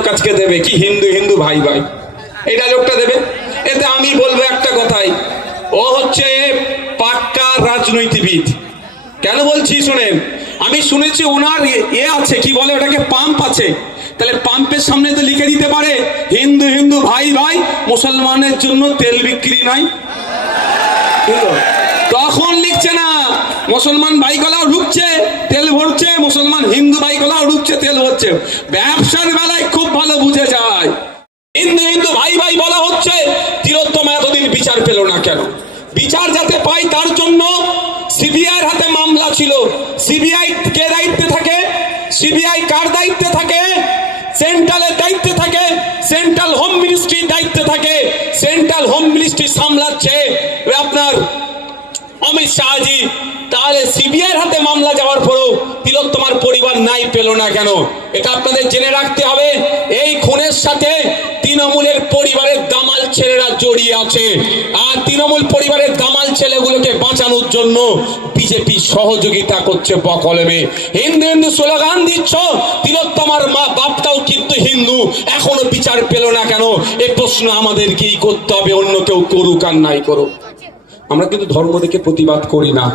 Dialogue আজকে দেবে, কি হিন্দু হিন্দু ভাই ভাই, এই ডায়লগটা দেবে। এতে আমি বলবো একটা কথাই, ও হচ্ছে পাক্কা রাজনীতিবিদ। কেন বলছি শুনেন, আমি শুনেছি ওনার আছে, কি বলে ওটাকে, পাম্প আছে। তাহলে পাম্পের সামনে তো লিখে দিতে পারে হিন্দু হিন্দু ভাই ভাই, মুসলমানের জন্য তেল বিক্রি নাই। তখন লিখছে না, মুসলমান ভাইগুলাও ঢুকছে তেল ভরছে, মুসলমান হিন্দু ভাইগুলাও ঢুকছে তেল ভরছে। ব্যবসার বেলায় খুব ভালো বুঝে যায়। হিন্দু হিন্দু ভাই ভাই বলা হচ্ছে, তিলোত্তমা এতদিন বিচার পেল না কেন? বিচার যাতে পাই তার জন্য সিবিআইয়ের হাতে মামলা ছিল। সিবিআই কে দায়িত্বে থাকে? সিবিআই কার দায়িত্বে থাকে? সেন্ট্রালের দায়িত্বে থাকে, সেন্ট্রাল হোম মিনিস্ট্রির দায়িত্বে থাকে। সেন্ট্রাল হোম মিনিস্ট্রি সামলাচ্ছে আপনার অমিত শাহজি। তাহলে সিবিআইয়ের হাতে মামলা যাওয়ার পরেও তিলোত্তমার পরিবার নাই পেল না কেন? এটা আপনাদের জেনে রাখতে হবে। এই খুনের সাথে তৃণমূলের পরিবারের দামাল ছেলেরা জড়িয়ে আছে, আর তৃণমূল পরিবারের দামাল ছেলেগুলোকে বাঁচানোর জন্য বিজেপি সহযোগিতা করছে বকলমে। হিন্দু হিন্দু স্লোগান দিচ্ছ, তিলোত্তমার মা বাপটাও কিন্তু হিন্দু, এখনো বিচার পেল না কেন? এই প্রশ্ন আমাদেরকেই করতে হবে, অন্য কেউ করুক আর নাই করুক। আমরা কিন্তু ধর্ম দেখে প্রতিবাদ করি না,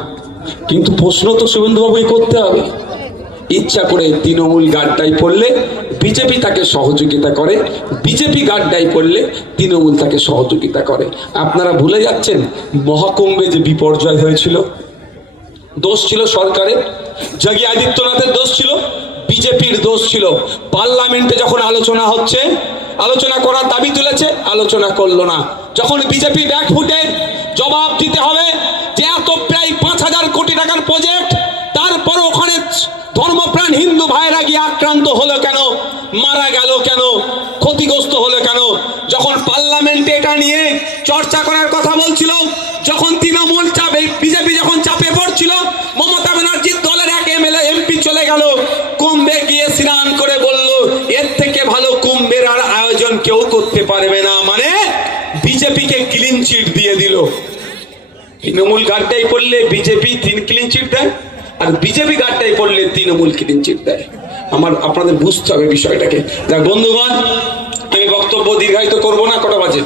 কিন্তু প্রশ্ন তো শুভেন্দুবাবুকে করতে হবে। ইচ্ছা করে তৃণমূল গাড্ডায় পড়লে বিজেপি তাকে সহযোগিতা করে, বিজেপি গাড্ডায় পড়লে তৃণমূল তাকে সহযোগিতা করে। আপনারা ভুলে যাচ্ছেন মহাকুম্ভে যে বিপর্যয় হয়েছিল, দোষ ছিল সরকারের, যোগী আদিত্যনাথের দোষ ছিল, বিজেপির দোষ ছিল। পার্লামেন্টে যখন আলোচনা হচ্ছে, আলোচনা করার দাবি তুলেছে, আলোচনা করলো না। যখন বিজেপি ব্যাক ফুটে জবাব দিতে হবে যে এত প্রায় 5,000 কোটি টাকার প্রজেক্ট, তারপর ওখানে ধর্মপ্রাণ হিন্দু ভাইরা গিয়ে আক্রান্ত হলো কেন, মারা গেল কেন, ক্ষতিগ্রস্ত হলো কেন? যখন পার্লামেন্টে এটা নিয়ে চর্চা করার কথা বলছিল, যখন তৃণমূল চাপে, বিজেপি যখন চাপে পড়ছিল, মমতা ব্যানার্জির দলের এক এমএলএ এমপি চলে গেল কুম্ভে গিয়ে স্নান করে বলল এর থেকে ভালো কুম্ভের আর আয়োজন কেউ করতে পারবে না। মানে বিজেপিকে ক্লিন চিট দিয়ে দিল। তৃণমূল গাড্ডায় পড়লে বিজেপি ক্লিন চিট দেয়, আর বিজেপি গাড্ডায় পড়লে তৃণমূল ক্লিন চিট দেয়। আপনাদের বুঝতে হবে বিষয়টাকে। বন্ধুগণ, আমি বক্তব্য দীর্ঘায়িত করবো না, কটা বাজে?